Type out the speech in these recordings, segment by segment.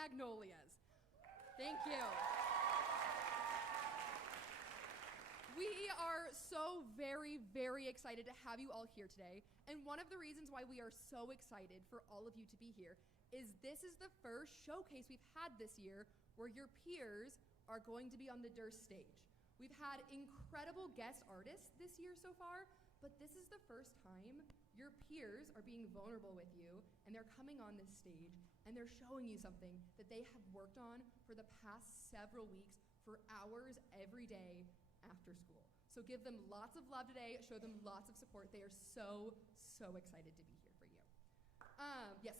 Magnolias. Thank you. We are so very, very excited to have you all here today. And one of the reasons why we are so excited for all of you to be here is this is the first showcase we've had this year where your peers are going to be on the Durst stage. We've had incredible guest artists this year so far, but this is the first time your peers are being vulnerable with you and they're coming on this stage and they're showing you something that they have worked on for the past several weeks for hours every day after school. So give them lots of love today, show them lots of support. They are so, so excited to be here for you. Give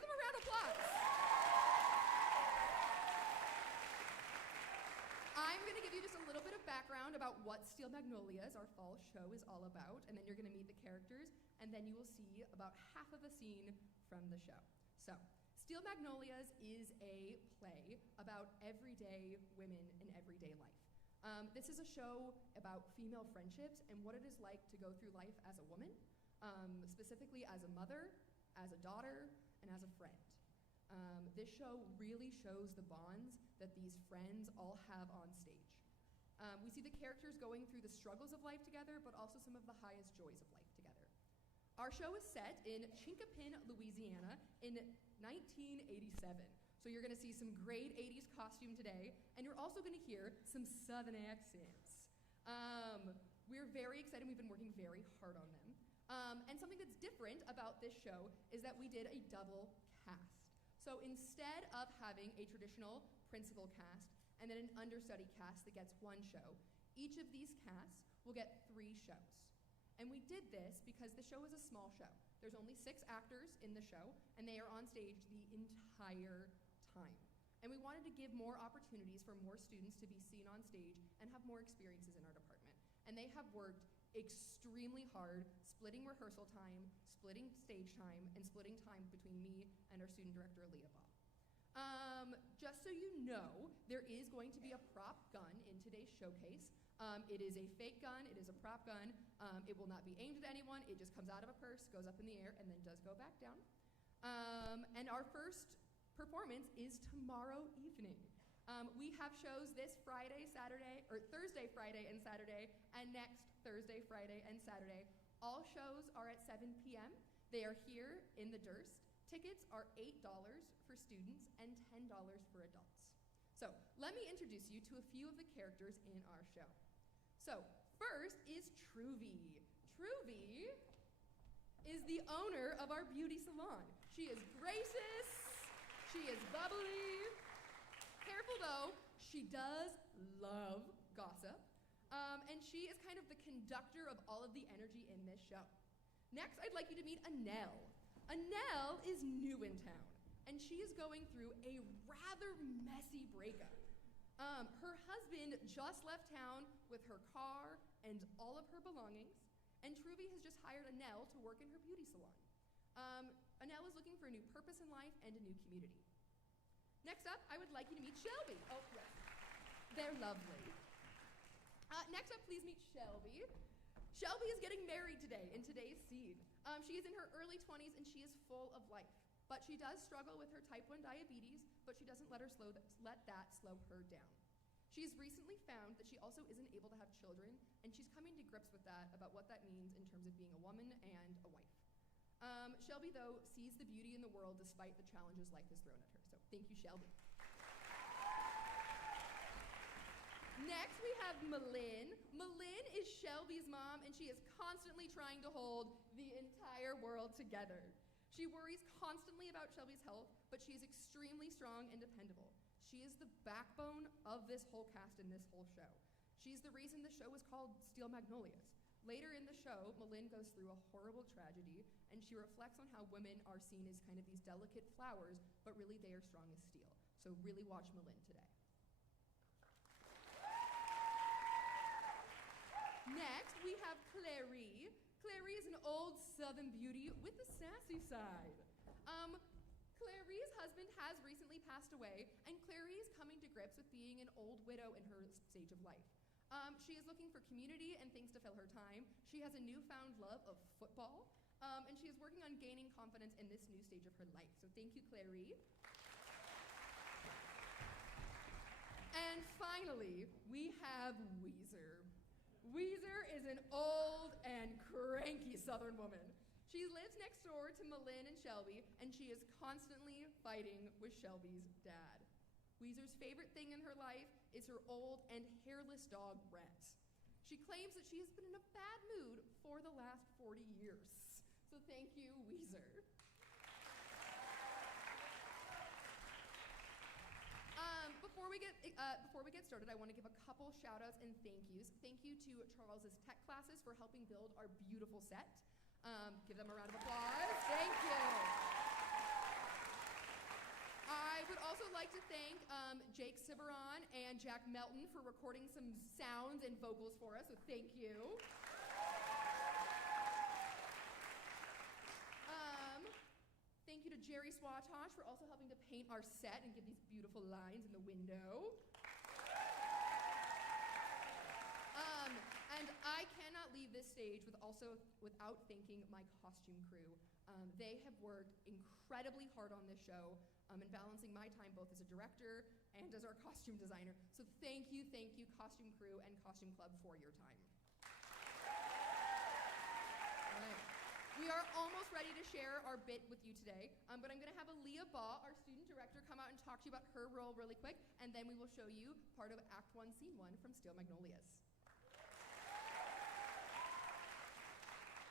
them a round of applause. I'm going to give you just a little bit of background about what Steel Magnolias, our fall show, is all about, and then you're going to meet the characters, and then you will see about half of a scene from the show. So, Steel Magnolias is a play about everyday women in everyday life. This is a show about female friendships and what it is like to go through life as a woman, specifically as a mother, as a daughter, and as a friend. This show really shows the bonds that these friends all have on stage. We see the characters going through the struggles of life together, but also some of the highest joys of life together. Our show is set in Chinkapin, Louisiana in 1987. So you're going to see some great 80s costume today, and you're also going to hear some Southern accents. We're very excited. We've been working very hard on them. And something that's different about this show is that we did a double cast. So instead of having a traditional principal cast and then an understudy cast that gets one show, each of these casts will get 3 shows. And we did this because the show is a small show. There's only 6 actors in the show, and they are on stage the entire time. And we wanted to give more opportunities for more students to be seen on stage and have more experiences in our department. And they have worked extremely hard, splitting rehearsal time, splitting stage time, and splitting time between me and our student director, Leah Ball. Just so you know, there is going to be a prop gun in today's showcase. It is a fake gun, it is a prop gun. It will not be aimed at anyone, it just comes out of a purse, goes up in the air, and then does go back down. And our first performance is tomorrow evening. We have shows this Thursday, Friday, and Saturday, and next Thursday, Friday, and Saturday. All shows are at 7 p.m. They are here in the Durst. Tickets are $8 for students and $10 for adults. So let me introduce you to a few of the characters in our show. So first is Truvy. Truvy is the owner of our beauty salon. She is gracious, she is bubbly. Careful though, she does love gossip, and she is kind of the conductor of all of the energy in this show. Next, I'd like you to meet Annelle. Annelle is new in town, and she is going through a rather messy breakup. Her husband just left town with her car and all of her belongings, and Truvy has just hired Annelle to work in her beauty salon. Annelle is looking for a new purpose in life and a new community. Next up, I would like you to meet Shelby. Oh, yes. They're lovely. Next up, please meet Shelby. Shelby is getting married today in today's scene. She is in her early 20s and she is full of life. But she does struggle with her type 1 diabetes, but she doesn't let that slow her down. She's recently found that she also isn't able to have children, and she's coming to grips with that, about what that means in terms of being a woman and a wife. Shelby, though, sees the beauty in the world despite the challenges life has thrown at her. So thank you, Shelby. Next, we have Malin. Malin is Shelby's mom, and she is constantly trying to hold the entire world together. She worries constantly about Shelby's health, but she is extremely strong and dependable. She is the backbone of this whole cast and this whole show. She's the reason the show is called Steel Magnolias. Later in the show, Malin goes through a horrible tragedy, and she reflects on how women are seen as kind of these delicate flowers, but really they are strong as steel. So really watch Malin today. Next, we have Clary. Clary is an old Southern beauty with a sassy side. Clary's husband has recently passed away, and Clary is coming to grips with being an old widow in her stage of life. She is looking for community and things to fill her time. She has a newfound love of football, and she is working on gaining confidence in this new stage of her life. So thank you, Clary. finally, we have Weezer. Weezer is an old and cranky Southern woman. She lives next door to Malin and Shelby, and she is constantly fighting with Shelby's dad. Weezer's favorite thing in her life is her old and hairless dog, Rex. She claims that she has been in a bad mood for the last 40 years. So thank you, Weezer. Before we get started, I want to give a couple shout-outs and thank yous. Thank you to Charles's tech classes for helping build our beautiful set. Give them a round of applause. Thank you. I would also like to thank Jake Ciberon and Jack Melton for recording some sounds and vocals for us, so thank you. Thank you to Jerry Swatosh for also helping to paint our set and give these beautiful lines in the window. And I cannot leave this stage without thanking my costume crew. They have worked incredibly hard on this show and balancing my time both as a director and as our costume designer. So thank you, costume crew and costume club for your time. All right. We are almost ready to share our bit with you today, but I'm going to have Aaliyah Baugh, our student director, come out and talk to you about her role really quick, and then we will show you part of Act 1, Scene 1 from Steel Magnolias.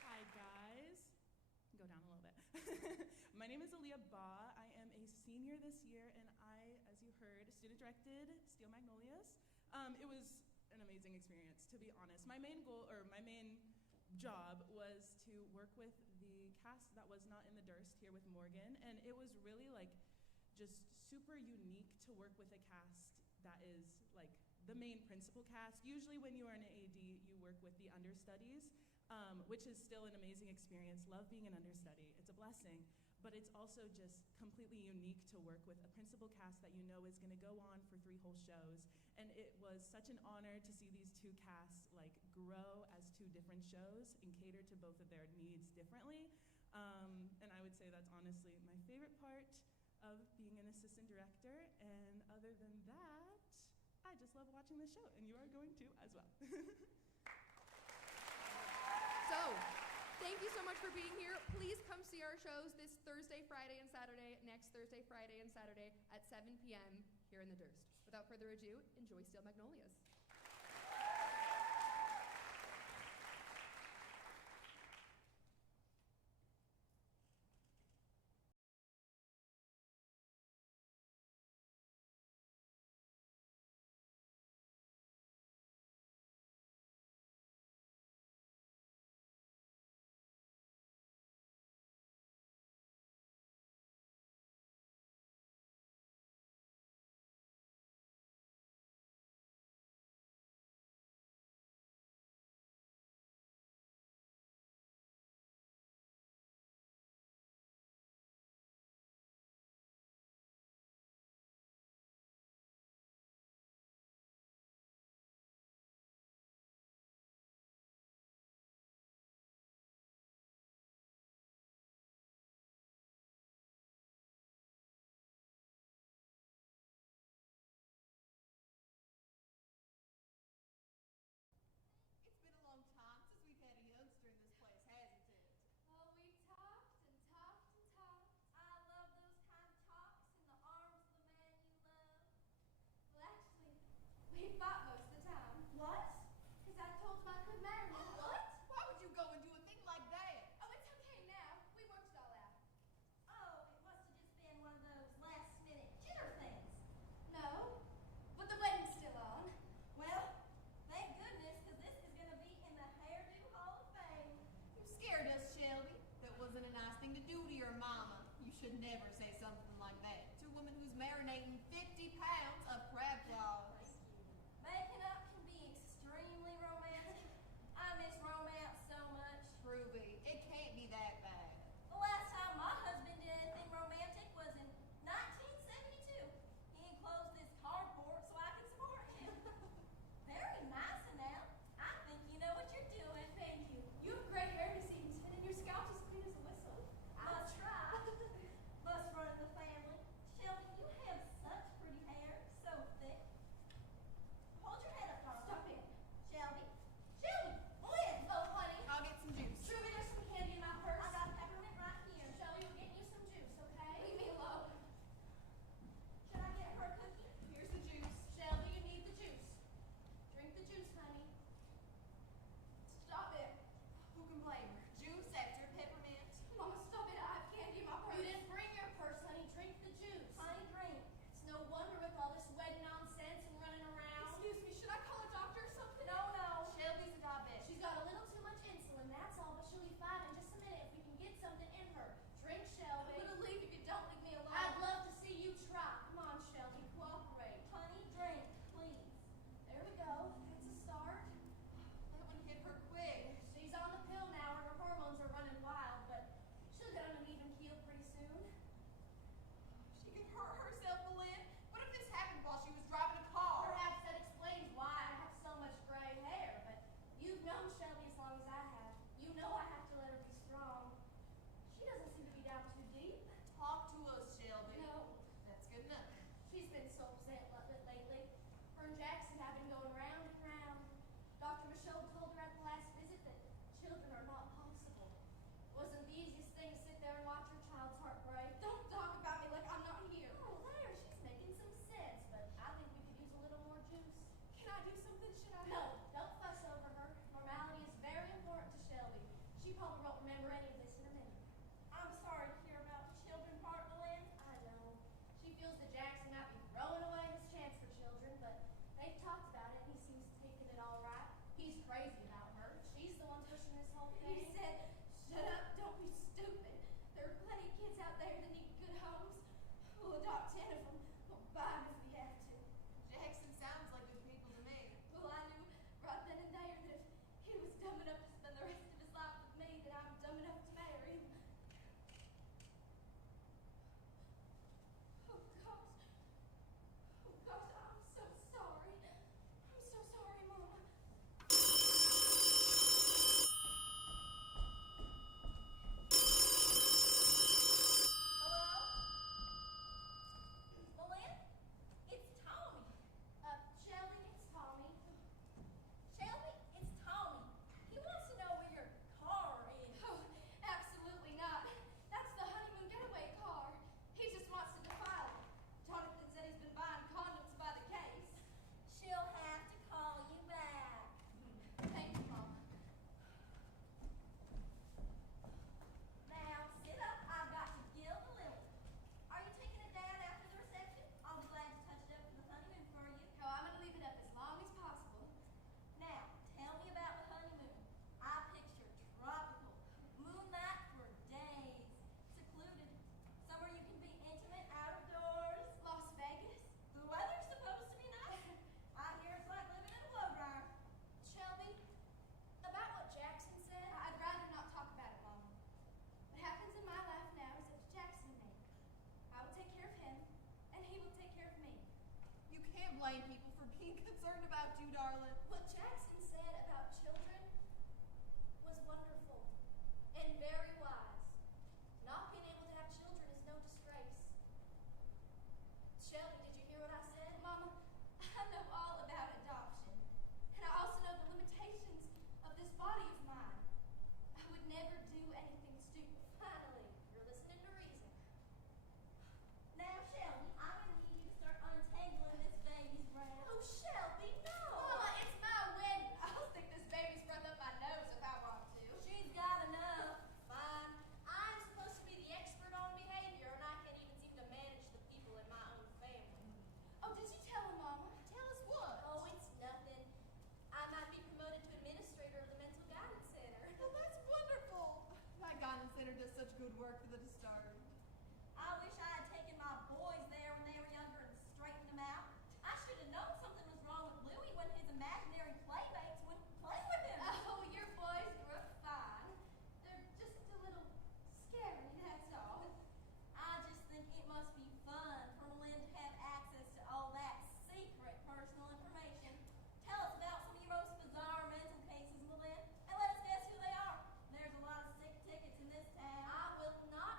Hi, guys. Go down a little bit. My name is Aaliyah Baugh. I am a senior this year, and I, as you heard, student-directed Steel Magnolias. It was an amazing experience, to be honest. My main job was to work with the cast that was not in the Durst here with Morgan, and it was really just super unique to work with a cast that is the main principal cast. Usually when you are an AD, you work with the understudies, which is still an amazing experience. Love being an understudy. It's a blessing, but it's also just completely unique to work with a principal cast that you know is going to go on for 3 whole shows. And it was such an honor to see these 2 casts grow as 2 different shows and cater to both of their needs differently. And I would say that's honestly my favorite part of being an assistant director. And other than that, I just love watching this show, and you are going to as well. So, thank you so much for being here. Please come see our shows this Thursday, Friday, and Saturday, next Thursday, Friday, and Saturday at 7 p.m. here in the Durst. Without further ado, enjoy Steel Magnolias. so upset lately. Her and Jackson have been going round and round. Dr. Michaud told her at the last visit that children are not possible. It wasn't the easiest thing to sit there and watch your child's heart break. Don't talk about me like I'm not here. Oh, there, she's making some sense, but I think we could use a little more juice. Can I do something? Should I? No, don't fuss over her. Normality is very important to Shelby. She probably won't remember any of this in a minute. I'm sorry to hear about the children part, Lynn. I know. She feels that Jackson might be throwing away his chance for children, but they've talked about it and he seems taking it all right. He's crazy about her. She's the one pushing this whole thing. He said, shut up, don't be stupid. There are plenty of kids out there that need good homes. We'll adopt 10 of them. We'll buy them if we have to. Jackson sounds like good people to me. Well, I knew right then and there that if he was dumb enough to spend the rest of his life with me, that I'm dumb enough to marry him. Oh, gosh. Oh, gosh, I'm so sorry. I'm so sorry, Mama. Hello? Lynn? It's Tommy. Shelby, it's Tommy. Shelby, it's Tommy. He wants to know where your car is. Oh, absolutely not. That's the honeymoon getaway car. He just wants to defile it. Jonathan said he's been buying condoms by the case. She'll have to call you back. Thank you, Mom. Now, sit up. I've got to gild the lily. Are you taking it down after the reception? I'll be glad to touch it up for the honeymoon for you. Oh, I'm going to leave it up as long as possible. Now, tell me about the honeymoon. I picture tropical, moonlight for days, secluded, somewhere you can be intimate out of doors. Las Vegas? The weather's supposed to be nice. I hear it's like living in a blow dryer. Shelby, about what Jackson said, I'd rather not talk about it, Mom. What happens in my life now is up to Jackson and me. I will take care of him, and he will take care of me. You can't blame people for being concerned about you, darling. what Jackson said about children was wonderful and very wise. Not being able to have children is no disgrace. Shelby, did you hear what I said? Mama, I know all about adoption, and I also know the limitations of this body of mine. I would never do anything stupid. Finally, you're listening to reason. Now, Shelby, I'm going to need you to start untangling this baby's breath. Oh, Shelby, no! Mama, it's my wedding. I'll stick this baby's breath up my nose if I want to. She's got enough. Fine. I'm supposed to be the expert on behavior, and I can't even seem to manage the people in my own family. Oh, did you tell him, Mama? Tell us what? Oh, it's nothing. I might be promoted to administrator of the mental guidance center. Well, that's wonderful. My guidance center does such good work for the discarded. I wish I had taken my boys there when they were younger and straightened them out. I should have known something was wrong with Louie when his imaginary playmates wouldn't play with him. Oh, your boys grew up fine. They're just a little scary, that's all. I just think it must be fun for Lynn to have access to all that secret personal information. Tell us about some of your most bizarre mental cases, Lynn, and let us guess who they are. There's a lot of sick tickets in this town. I will not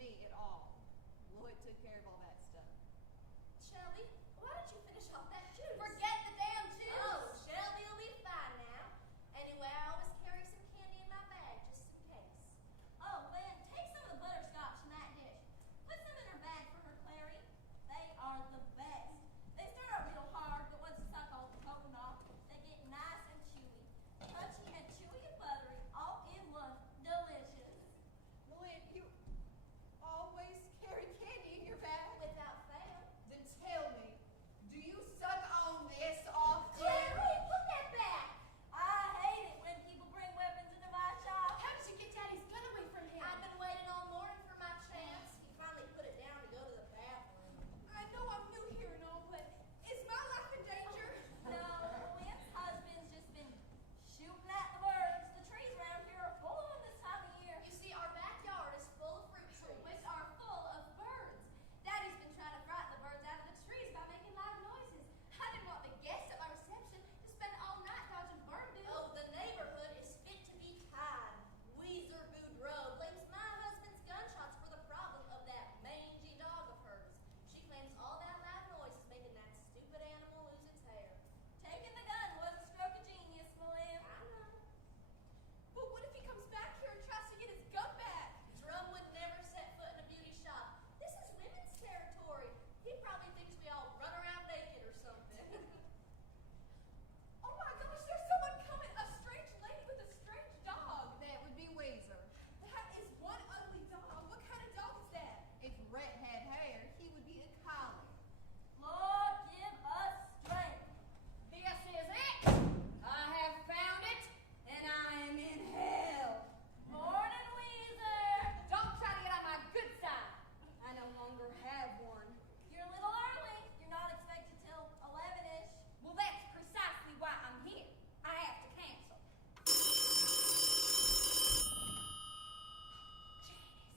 me at all. Lloyd took care of all that stuff. Shelby, why don't you finish off that juice? Forget the damn juice! Oh, Shelby will be fine now. Anyway, I always carry some candy in my bag, just in case. Oh, Lynn, take some of the butterscotch in that dish. Put some in her bag for her, Clary. They are the best. They start out real hard, but once you suck all the coating off, they get nice and chewy. Crunchy and chewy and buttery, all in one. Delicious. Lynn, you always carry candy in your bag? Without fail. Then tell me, do you suck on this often? Clary, put that back! I hate it when people bring weapons into my shop. How did you get Daddy's gun away from him? I've been waiting all morning for my chance. He finally put it down to go to the bathroom. I know I'm new here and all, but is my life in danger? No, Lynn's husband's just been shooting at the birds. The trees around here are full of them this time of year. You see, our backyard is full of fruit trees, which are full of birds. Daddy's been trying to frighten the birds out of the trees by making loud noises. I didn't want the guests at my reception to spend all night dodging bird bills. Oh, the neighborhood is fit to be tied. Weezer Boudreaux blames my husband's gunshots for the problem of that mangy dog of hers. She claims all that loud noise is making that stupid animal lose its hair. Taking the gun was a stroke of genius, Lynn. I know. But what if he comes back here and tries to get his gun back? Drum would never set foot in a beauty shop. This is women's territory. He probably thinks we all run around naked or something. Oh my gosh, there's someone coming! A strange lady with a strange dog. That would be Weezer. That is one ugly dog. What kind of dog is that? If Rhett had hair, he would be a collie. Lord, give us strength. This is it. I have found it, and I am in hell. Morning, Weezer. Don't try to get on my good side. I no longer have one. You're a little early. You're not expected till 11-ish. Well, that's precisely why I'm here. I have to cancel. Janice.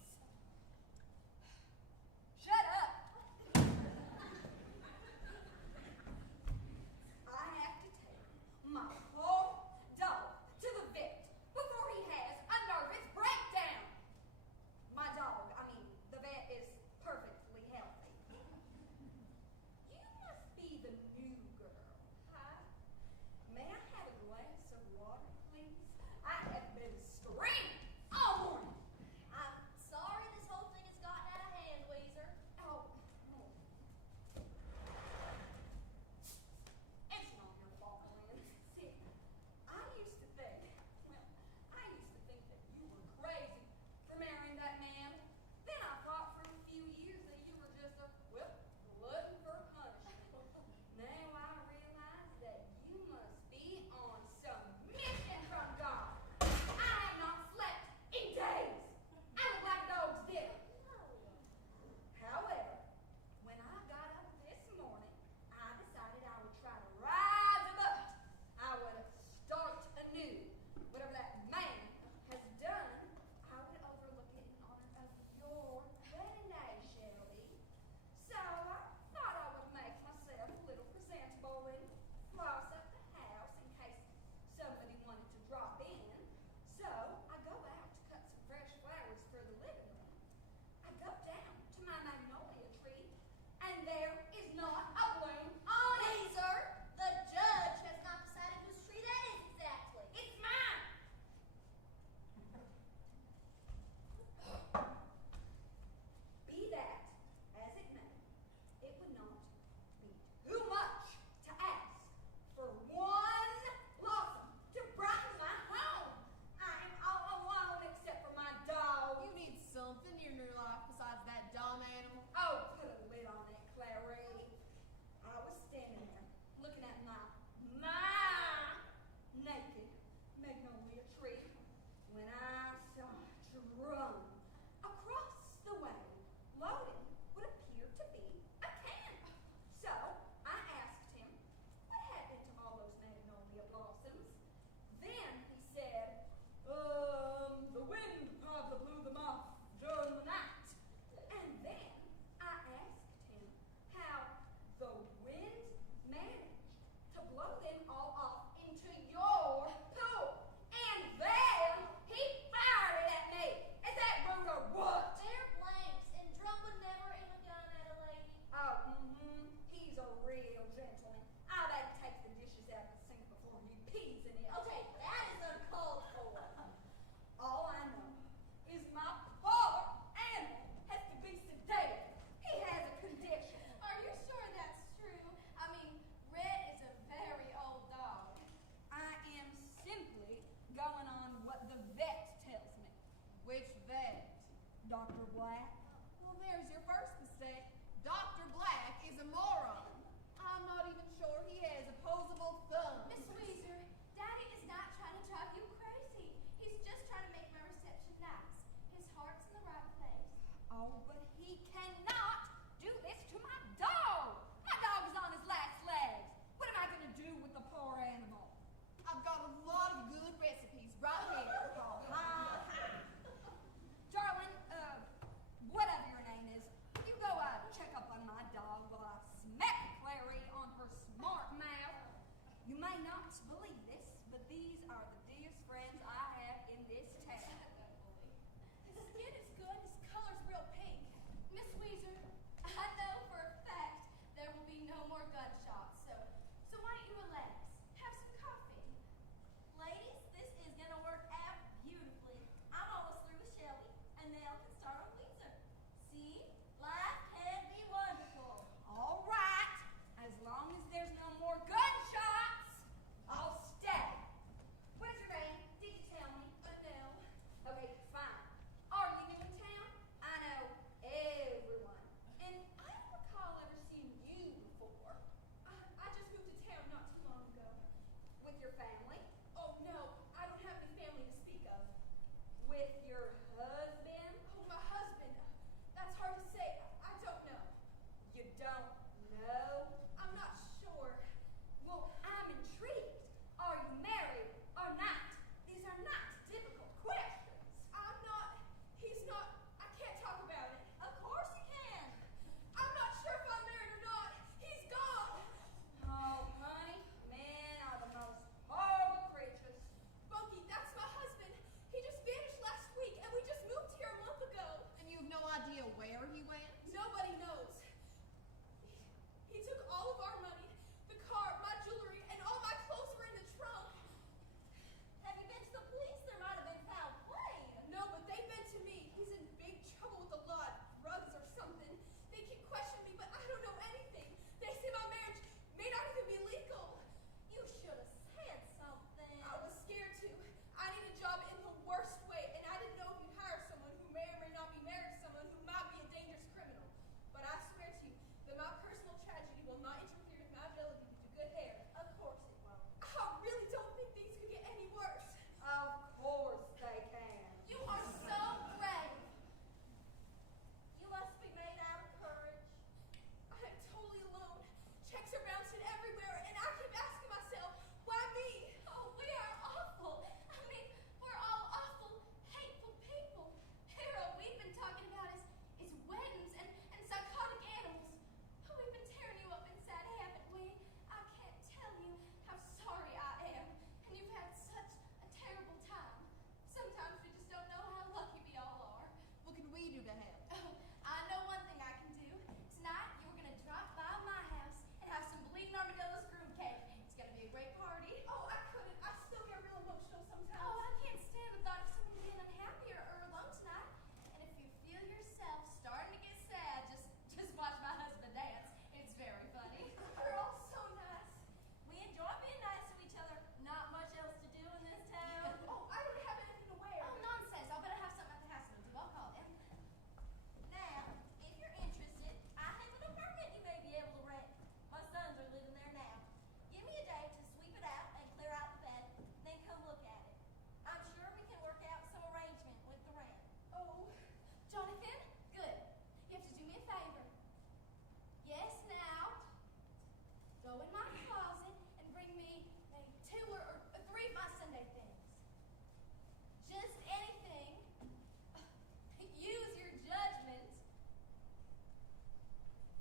Shut up. I have to take my poor dog to the vet before he has a nervous breakdown. My dog, the vet is perfectly healthy. You must be the new girl. Hi. May I have a glass of water, please? I have been screaming all morning. I'm sorry this whole thing has gotten out of hand, Weezer. Oh. It's not your fault, Lynn. See, I used to think that you were crazy for marrying that man. Then I thought for a few years that you were just a, glutton for punishment. Now I realize that you must be on some mission your family? Oh no, I don't have any family to speak of. With your husband? Oh, my husband. That's hard to say. I don't know. You don't know? I'm not sure. Well, I'm intrigued. Are you married or not? These are not difficult questions. I'm not. He's not. I can't talk about it. Of course you can. I'm not sure if I'm married or not. He's gone. Oh, honey, men are the most horrible creatures. Bunky, that's my husband. He just vanished last week, and we just moved here a month ago. And you have no idea where he went? Nobody knows. He took all of our money, the car, my jewelry, and all my clothes were in the trunk. Have you been to the police? There might have been foul play. No, but they've been to me. He's in big trouble with the law, drugs or something. They keep questioning me, but I don't know anything. They say my marriage may not even be legal. You should have said something. I was scared to. I need a job in the worst way, and I didn't know if you'd hire someone who may or may not be married to someone who might be a dangerous criminal. But I swear to you that my personal tragedy will not interfere with my ability to do good hair. Of course it won't. I really don't think things could get any worse. Of course they can. You are so brave. You must be made out of courage. I am totally alone. Checks are bouncing everywhere, and I keep asking myself, why me? Oh, we are awful. I mean, we're all awful, hateful people. Harold, we've been talking about is weddings and psychotic animals. Oh, we've been tearing you up inside, haven't we? I can't tell you how sorry I am. And you've had such a terrible time. Sometimes we just don't know how lucky we all are. What can we do to help? Oh, I know one thing I can do. Tonight, you were going to drop by my house and have some bleeding armadillo's groom cake. It's going to be a great party. Oh, I couldn't. I still get real emotional sometimes. Oh, I can't stand the thought of someone being unhappy or alone tonight. And if you feel yourself starting to get sad, just watch my husband dance. It's very funny. We're all so nice. We enjoy being nice to each other. Not much else to do in this town. Oh, I don't have anything to wear. Oh, nonsense. I'll better have something at the house to do. I'll call them. Now, if you're interested, I have an apartment you may be able to rent. My sons are living there now. Give me a day to sweep it out and clear out the bed, then come look at it. I'm sure we can work out some arrangement with the rent. Oh, Jonathan, good. You have to do me a favor. Yes, now. Go in my closet and bring me maybe 2 or 3 of my Sunday things. Just anything. Use your judgment.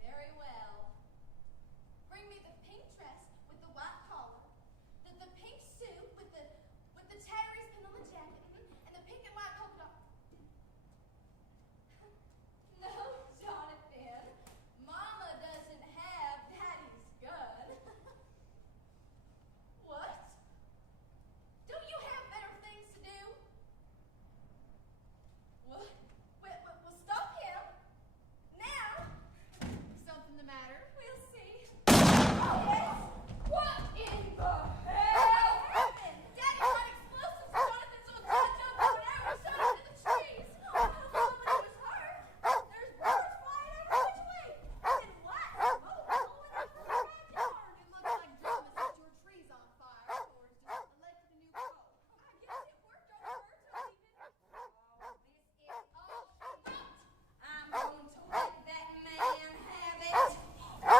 Very well. Bring me the pink dress with the white collar, the pink suit with the tattery pin on the jacket, and the pink and white polka dot. No, Jonathan. Mama doesn't have Daddy's gun. What? Don't you have better things to do? What? Well, stop him. Now. Something the matter? We'll see. Oh, yes. What in the hell happened? Daddy got explosives. Jonathan saw a gun jump up an arrow shot into the trees. I don't know if nobody was hurt. There's birds flying every which way. And what? Oh, in the backyard. It looks like Jim has set your trees on fire, or is just elected a new pope. I guess it worked. All the birds are leaving. Oh, this is all she wrote. I'm going to let that man have it. No,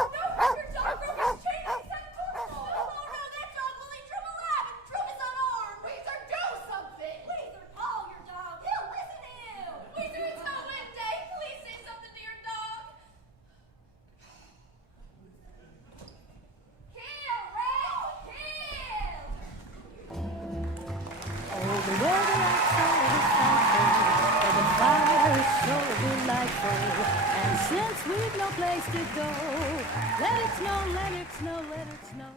your dog broke his chain and he said to us. Oh, no, that dog will eat Drum alive and Drum is unarmed. Weezer, do something. Weezer, call your dog. He'll listen to him. Weezer, it's not Wednesday. Please say something to your dog. Kill, Red, kill. Oh, the weather outside is frightful, and the fire is so delightful. And since we've no place to go, let it snow, let it snow, let it snow.